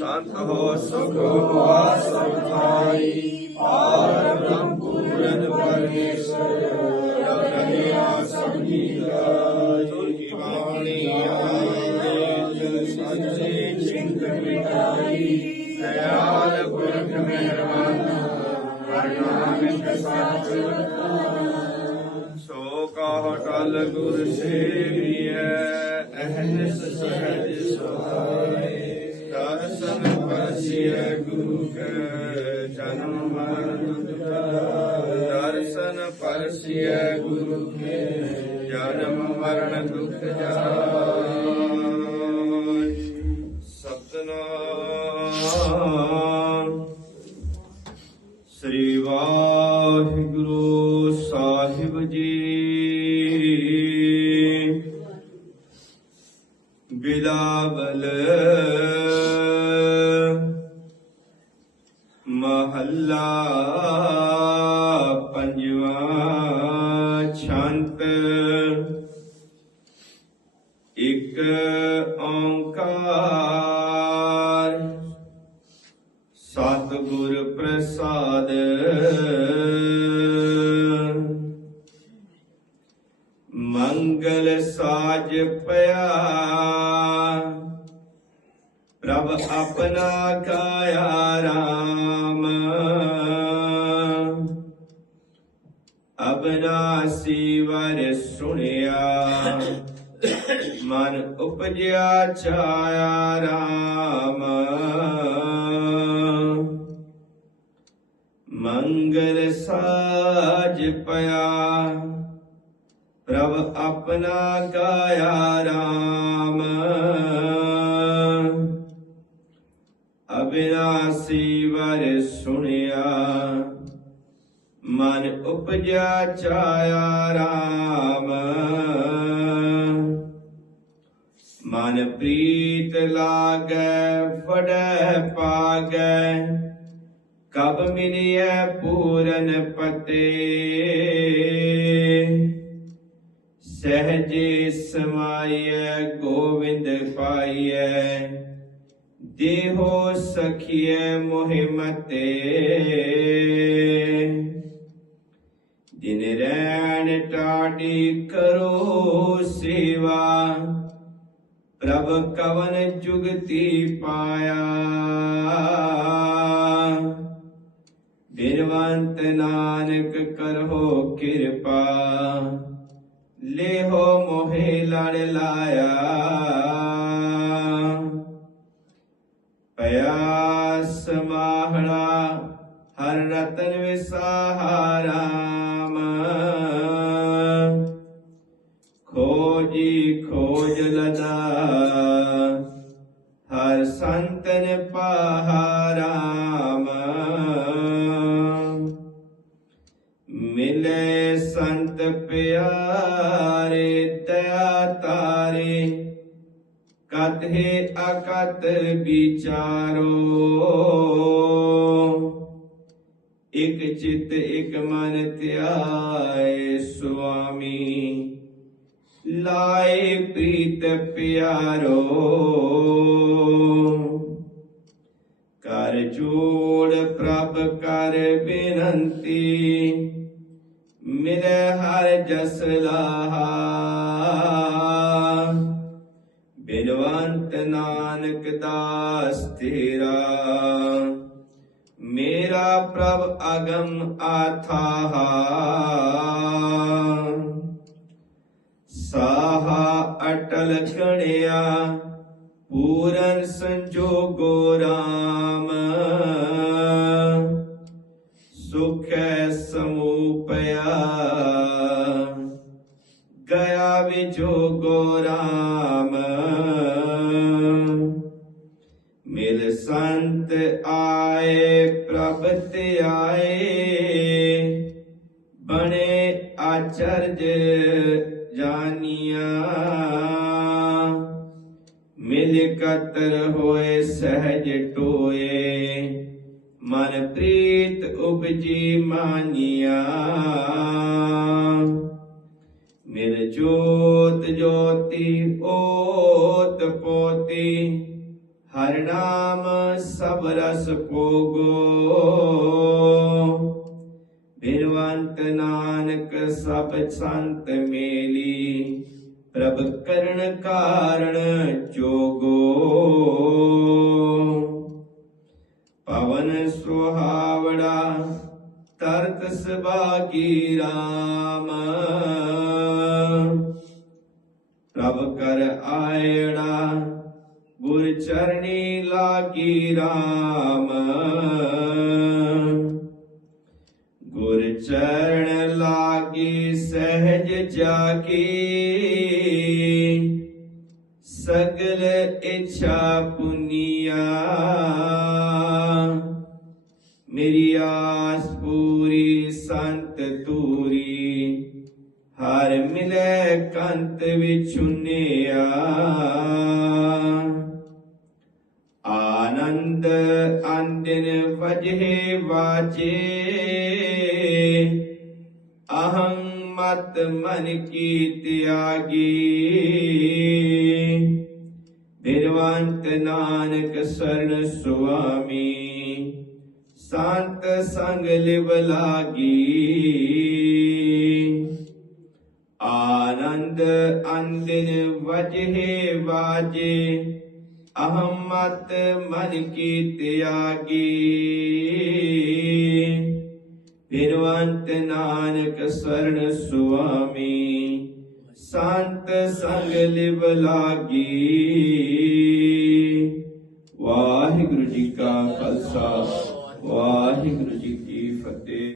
शांत हो सुख हो सुखाई परम पूरन परमेश्वर रखिया सबकी वाणी आज चिंत मिटाई दयाल पुरख मेहरबाना प्रणाम साथ सो का कल गुर सेविय ਦਰਸ਼ਨ ਪਰਸਿਐ ਗੁਰੂ ਕੈ ਜਨਮ ਮਰਨ ਦੁਖਾਏ ਦਰਸ਼ਨ ਪਰਸਿਐ ਗੁਰੂ ਕੇ ਜਨਮ ਮਰਨ ਦੁਖ ਜਾਏ ਸਤਨਾਮ ਸ੍ਰੀ ਵਾਹਿਗੁਰੂ ਸਾਹਿਬ ਜੀ ਮਹੱਲਾ ਪੰਜਵਾਂ ਛੰਤ। ਇਕ ਓੰਕਾਰ ਸਤਿਗੁਰ ਪ੍ਰਸਾਦ। ਮੰਗਲ ਸਾਜ ਪਿਆ। ਪ੍ਰਭ ਆਪਣਾ ਕਾਇਆ ਰਾਮ ਅਬਨਾਸੀ ਵਰ ਸੁਣਿਆ ਮਨ ਉਪਜਿਆ ਛਾਇਆ ਰਾਮ ਮੰਗਲ ਸਾਜ ਪਿਆ ਪ੍ਰਭ ਆਪਣਾ ਕਾਇਆ ਰਾਮ ਅਬਿਨਾਸੀ ਵਰ ਸੁਣਿਆ। ਮਨ ਉਪਜਿਆ ਚਾਇਆ ਰਾਮ। ਮਨ ਪ੍ਰੀਤ ਲਾਗੈ, ਫੜੈ ਪਾਗੈ ਕਬ ਮਿਲਿਐ ਪੂਰਨ ਪਤੇ। ਸਹਜੇ ਸਮਾਈਐ, ਗੋਵਿੰਦ ਪਾਈਐ। ਦੇਹੋ ਸਖੀਐ ਮੋਹਿਮਤੇ। ਦਿਨ ਰੈਣ ਟਾਡੀ ਕਰੋ ਸੇਵਾ, ਪ੍ਰਭ ਕਵਨ ਜੁਗਤੀ ਪਾਇਆ। ਬਿਰਵੰਤ ਨਾਨਕ ਕਰੋ ਕਿਰਪਾ, ਲੇਹੋ ਮੋਹਿ ਲੜ ਲਾਇਆ। हर रतन विसारा खोजी खोज लदा हर संतन पहाराम मिले संत प्यारे, दया तारे कथे अकत विचारो। ਇਕ ਚਿਤ, ਇਕ ਮਨ ਧਿਆਏ ਸੁਆਮੀ। ਲਾਏ ਪ੍ਰੀਤ ਪਿਆਰੋ। ਕਰ ਜੋੜ ਪ੍ਰਭ ਕਰ ਬੇਨੰਤੀ। ਮਿਲੇ ਹਰ ਜਸ ਲਾਹਾ। ਬਿਨਵੰਤ ਨਾਨਕ ਦਾਸ ਤੇਰਾ ਮੇਰਾ ਪ੍ਰਭ ਅਗਮ ਆਥਾਹਾ। ਸਾਹਾ ਅਟਲ ਗਣਿਆ ਪੂਰਨ ਸੰਜੋਗੋ ਰਾਮ। ਮਿਲ ਸੰਤ ਆਏ, ਪ੍ਰਭ ਤੇ ਆਏ ਬਣੇ ਆਚਰਜ ਜਾਨੀਆਂ। ਮਿਲ ਕਤਰ ਹੋਏ, ਸਹਿਜ ਟੋਏ। ਮਨ ਪ੍ਰੀਤ ਉਪਜੀ ਮਾਨੀਆਂ। ਮਿਲ ਜੋਤ ਜੋਤੀ ਓਤ ਪੋਤੀ। ਹਰ ਨਾਮ ਸਭ ਰਸ ਭੋਗੋ। ਬਿਰਵੰਤ ਨਾਨਕ ਸਭ ਸੰਤ ਮੇਲੀ, ਪ੍ਰਭ ਕਰਨ ਕਾਰਣ ਜੋਗੋ। ਪਵਨ ਸੁਹਾਵੜਾ ਤਰਤ ਸੁਭਾਗੀ ਰਾਮ। ਪ੍ਰਭ ਕਰ ਆਇੜਾ ਗੁਰ ਚਰਣੀ ਲਾਗੀ ਰਾਮ। ਗੁਰ ਚਰਨ ਲਾਗੀ ਸਹਿਜ ਜਾਗੀ। ਸਗਲ ਇੱਛਾ ਪੁਨੀਆ। අනන්ද අන්දන වජහේ වාචේ. අහං මත් මනකීතියාගේ නිර්වාන්තනානක සරණ ස්වාමී. සාන්ත සංගලිවලාගේ ආනන්ද අන්දින වජහේ වාජේ ਲਾਗੀ ਮਤ ਮਨ ਕੀ ਤਿਆਗੀ ਬਿਰਵੰਤ ਨਾਨਕ ਸਰਨ ਸੁਆਮੀ ਸੰਤ ਸੰਗ ਲਿਵ ਲਾਗੀ ਵਾਹਿਗੁਰੂ ਜੀ ਕਾ ਖਾਲਸਾ ਵਾਹਿਗੁਰੂ ਜੀ